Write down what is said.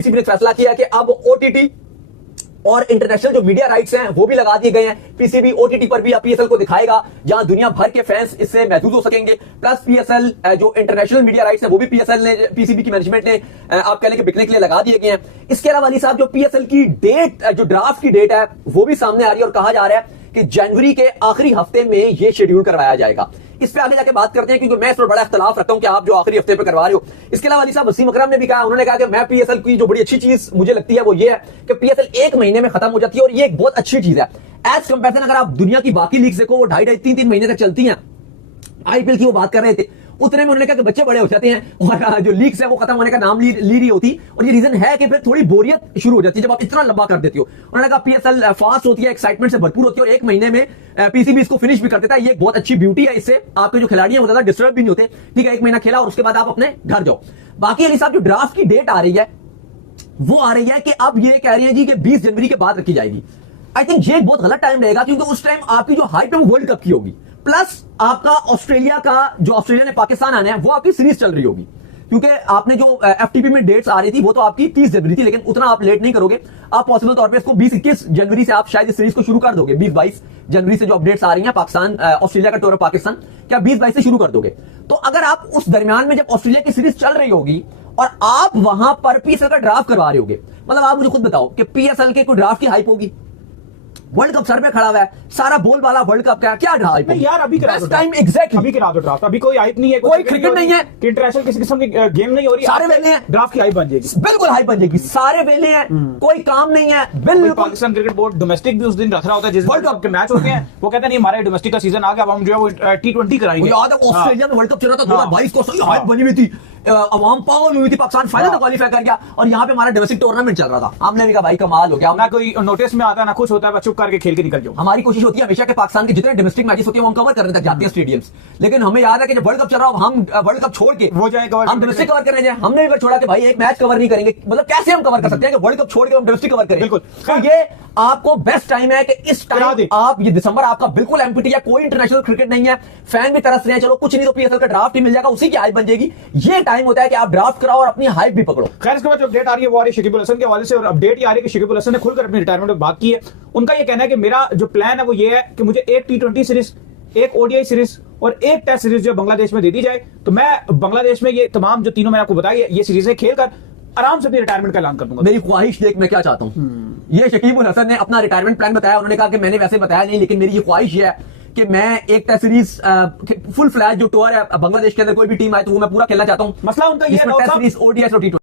PCB ने फैसला किया कि अब ओटीटी और इंटरनेशनल जो मीडिया राइट्स हैं वो भी लगा दिए गए हैं। पीसीबी ओटीटी पर भी पीएसएल को दिखाएगा, जहां दुनिया भर के फैंस इससे महसूस हो सकेंगे। प्लस पीएसएल जो इंटरनेशनल मीडिया राइट्स हैं वो भी पीएसएल ने, पीसीबी की मैनेजमेंट ने आप कह लें कि बिकने के लिए लगा दिए गए हैं। इसके अलावा अली साहब जो पीएसएल की डेट, जो ड्राफ्ट की डेट है वो भी सामने आ रही है और कहा जा रहा है कि जनवरी के आखिरी हफ्ते में ये शेड्यूल करवाया जाएगा। इस पे आगे जाके बात करते हैं, क्योंकि मैं इस पर बड़ा इख्तलाफ रखता हूं कि आप जो आखिरी हफ्ते पे करवा रहे हो। इसके अलावा अली साहब वसीम अकरम ने भी कहा, उन्होंने कहा कि मैं पीएसएल की जो बड़ी अच्छी चीज मुझे लगती है वो ये है कि पीएसएल 1 महीने में खत्म हो जाती है और ये एक बहुत अच्छी चीज है एज कंपेरिजन। अगर आप दुनिया की बाकी लीग्स देखो वो 2.5-3 महीने तक चलती हैं। आईपीएल की वो बात कर रहे थे, उतने में उन्होंने कहा कि बच्चे बड़े हो जाते हैं और जो लीग्स है वो खत्म होने का नाम ली रही होती, और ये रीजन है कि फिर थोड़ी बोरियत शुरू हो जाती है जब आप इतना लंबा कर देते हो। उन्होंने कहा पीएसएल फास्ट होती है, एक्साइटमेंट से भरपूर होती है और 1 महीने में पीसीबी इसको फिनिश भी कर देता है। ये एक बहुत अच्छी ब्यूटी है, इससे आपके जो खिलाड़ी हैं वो ज्यादा डिस्टर्ब भी नहीं होते। ठीक है, 1 महीना खेला और उसके बाद आप अपने घर जाओ। बाकी अली साहब जो ड्राफ्ट की डेट आ रही है वो आ रही है कि अब ये कह रहे हैं जी कि 20 जनवरी के बाद रखी जाएगी। आई थिंक ये बहुत गलत टाइम रहेगा, क्योंकि उस टाइम आपकी जो हाइप है वो वर्ल्ड कप की होगी, प्लस आपका ऑस्ट्रेलिया ने पाकिस्तान आना है वो आपकी सीरीज चल रही होगी। क्योंकि आपने जो एफटीपी में डेट्स आ रही थी वो तो आपकी 30 जनवरी थी, लेकिन उतना आप लेट नहीं करोगे। आप पॉसिबल तौर पे इसको 20-21 जनवरी से आप शायद इस सीरीज को शुरू कर दोगे। 20-22 जनवरी से जो अपडेट्स आ रही हैं पाकिस्तान ऑस्ट्रेलिया का टूर ऑफ पाकिस्तान, क्या 20-22 से शुरू कर दोगे? तो अगर आप उस दरमियान में जब ऑस्ट्रेलिया की सीरीज चल रही होगी और आप वहां पर पीएसएल का ड्राफ्ट करवा रहे होगे, मतलब आप मुझे खुद बताओ कि पीएसएल के कोई ड्राफ्ट की हाइप होगी? वर्ल्ड कप सर पे खड़ा हुआ है, सारा बोलबाला वर्ल्ड कप का क्या ड्राफ्ट नहीं यार, अभी करा दो टाइम एग्जैक्टली, अभी करा दो ड्राफ्ट। अभी कोई हाइप नहीं है, कोई क्रिकेट नहीं है, इंटरनेशनल किसी किस्म की गेम नहीं हो रही, सारे वेले हैं, ड्राफ्ट की हाइप बन जाएगी, बिल्कुल हाइप बन जाएगी। सारे वेले हैं, कोई काम नहीं है, बिल्कुल। पाकिस्तान क्रिकेट बोर्ड डोमेस्टिक भी उस दिन रख रहा होता है जिस वर्ल्ड कप के मैच होते हैं, वो कहते हैं नहीं हमारा डोमेस्टिक का सीजन आ गया, अब हम जो है वो T20 कराएंगे। याद है ऑस्ट्रेलिया में वर्ल्ड कप चल रहा था 2022 को, सही हाइप बनी हुई थी, अवाम पागल हुई थी, पाकिस्तान फाइनल तक क्वालीफाई कर गया और यहाँ पे हमारा डोमेस्टिक टूर्नामेंट चल रहा था। हमने भी कहा भाई कमाल हो गया, ना कोई नोटिस में आता है ना कुछ होता है, बस चुप करके खेल के निकल जाओ। हमारी कोशिश होती है हमेशा कि पाकिस्तान के जितने डोमेस्टिक मैचेस होते हैं वो हम कवर करने तक जाते हैं स्टेडियम्स, लेकिन हमें याद है कि जब वर्ल्ड कप चल रहा हो हम वर्ल्ड कप छोड़ के वो जाए कवर, हम डोमेस्टिक कवर करने जाए, हमने भी छोड़ा कि भाई एक मैच कवर नहीं करेंगे। मतलब कैसे हम कवर कर सकते हैं कि वर्ल्ड कप छोड़ के हम डोमेस्टिक कवर करें? बिल्कुल। तो ये आपको बेस्ट टाइम है कि इस टाइम आप, ये दिसंबर आपका बिल्कुल एम्प्टी है, कोई इंटरनेशनल क्रिकेट नहीं है, फैन भी तरस रहे हैं, चलो कुछ नहीं तो पीएसएल का ड्राफ्ट ही मिल जाएगा, उसी की हाइप बन जाएगी। ये टाइम होता है कि आप ड्राफ्ट कराओ और अपनी हाइप भी पकड़ो। खैर इसके बाद जो अपडेट आ रही है वो आ रही है शकीबुल हसन के हवाले से, और अपडेट ये आ रही है कि शकीबुल हसन ने खुलकर अपनी रिटायरमेंट में बात की है। उनका ये कहना है कि मेरा जो प्लान है वो ये है कि मुझे एक T20 सीरीज, एक ओडीआई सीरीज और एक टेस्ट सीरीज जो बांग्लादेश में दे दी जाए, तो मैं बांग्लादेश में ये तमाम जो तीनों मैंने आपको बताई ये सीरीजें खेलकर आराम से अपनी रिटायरमेंट का ऐलान कर दूंगा। मेरी ख्वाहिश देख मैं क्या चाहता हूं, ये शकीबुल हसन ने अपना रिटायरमेंट प्लान बताया। उन्होंने कहा कि मैंने वैसे बताया नहीं, लेकिन मेरी ये ख्वाहिश है कि मैं एक टेस्ट सीरीज फुल फ्लैश जो टूर है बांग्लादेश के अंदर कोई भी टीम आए तो वो मैं पूरा खेलना चाहता हूं। मसला उनका ये है टेस्ट सीरीज, ओडीआई और T20।